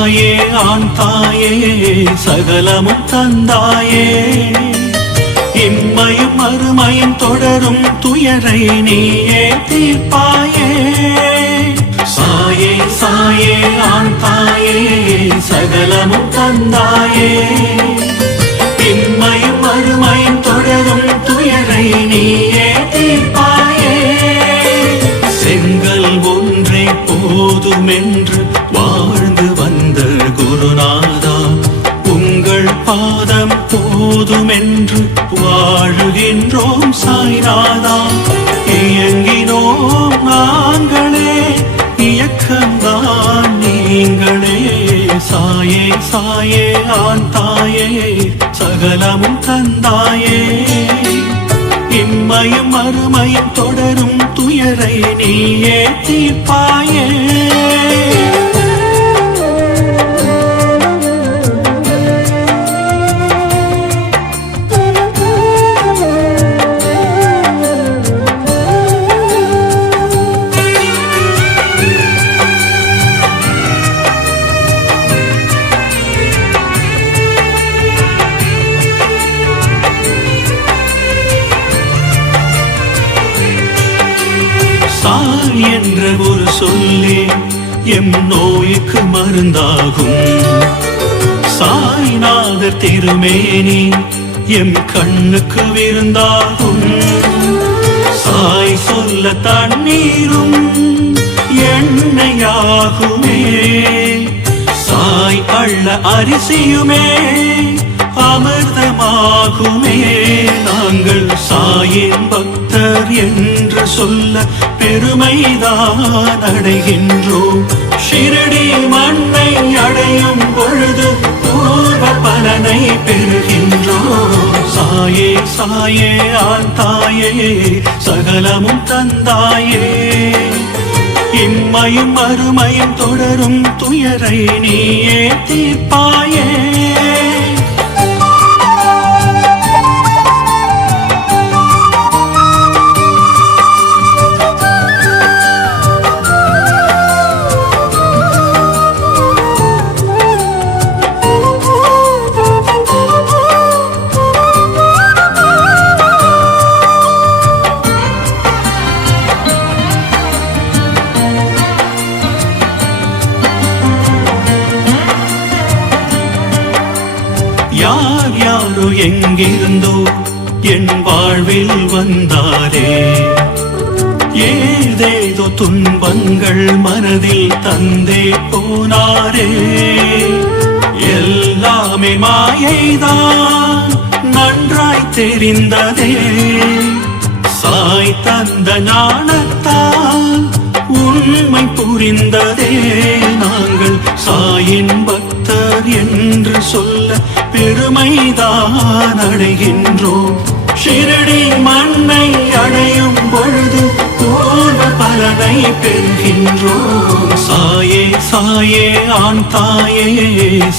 சாயே ஆண் தாயே சகலமும் தந்தாயே இம்மையும் மறுமையும் தொடரும் துயரை நீயே தீர்ப்பாயே சாயே சாயே ஆண் தாயே சகலமும் தந்தாயே இம்மையும் மறுமையும் தொடரும் துயரை நீயே தீர்ப்பாயே செங்கல் ஒன்றே போதுமென்று வாழ்ந்து வந்த குருநாதா உங்கள் பாதம் போதுமென்று வாழுகின்றோம் சாய்நாதா இயங்கினோம் நாங்களே இயக்கம்தான் நீங்களே சாயே சாயே ஆண் தாயே சகலமும் தந்தாயே இம்மையும் மறுமையும் தொடரும் துயரை நீயே தீர்ப்பாயே சாய் என்ற ஒரு சொல்லே எம் நோய்க்கு மருந்தாகும் சாய்நாதர் திருமேனி எம் கண்ணுக்கு விருந்தாகும் சாய் சொல்ல தண்ணீரும் எண்ணெயாகுமே சாய் அள்ள அரிசியுமே அமிர்தமாகுமே நாங்கள் சாயின் பக்தர் என்று சொல்ல பெருமைதான் அடைகின்றோம் ஷிரடி மண்ணை அடையும் பொழுது பூர்வ பலனை பெறுகின்றோம் சாயே சாயே ஆண் தாயே சகலமும் தந்தாயே இம்மையும் மறுமையும் தொடரும் துயரை நீயே தீர்ப்பாயே யார் யாரோ எங்கிருந்தோ என் வாழ்வில் வந்தாரே ஏதேதோ துன்பங்கள் மனதில் தந்தே போனாரே எல்லாமே மாயைதான் நன்றாய் தெரிந்ததே சாய் தந்த ஞானத்தால் உண்மை புரிந்ததே நாங்கள் சாயின் பக்தர் என்று சொல்ல பெருமைதான் அடைகின்றோம் ஷிரடி மண்ணை அடையும் பொழுது பூர்வ பலனை பெறுகின்றோம் சாயே சாயே ஆண் தாயே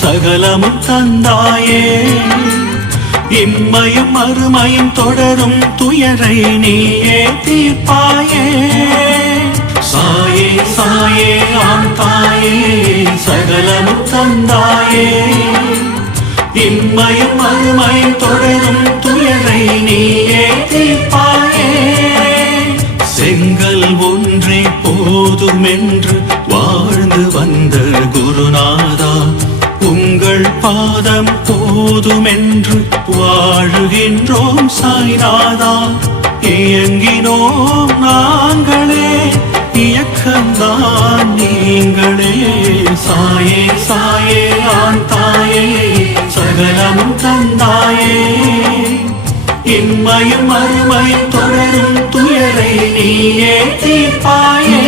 சகலமும் தந்தாயே இம்மையும் மறுமையும் தொடரும் துயரை நீயே தீர்ப்பாயே சாயே சாயே ஆண் தாயே சகலமும் தந்தாயே இம்மையும் மறுமையும் தொடரும் துயரை நீயே தீர்ப்பாயே செங்கல் ஒன்றே போதுமென்று வாழ்ந்து வந்த குருநாதா உங்கள் பாதம் போதுமென்று வாழுகின்றோம் சாய்நாதா இயங்கினோம் நாங்களே இயக்கம்தான் நீங்களே சாயே சாயே ஆண் தாயே சகலமும் தந்தாயே இம்மையும் மறுமையும் தொடரும் துயரை நீயே தீர்ப்பாயே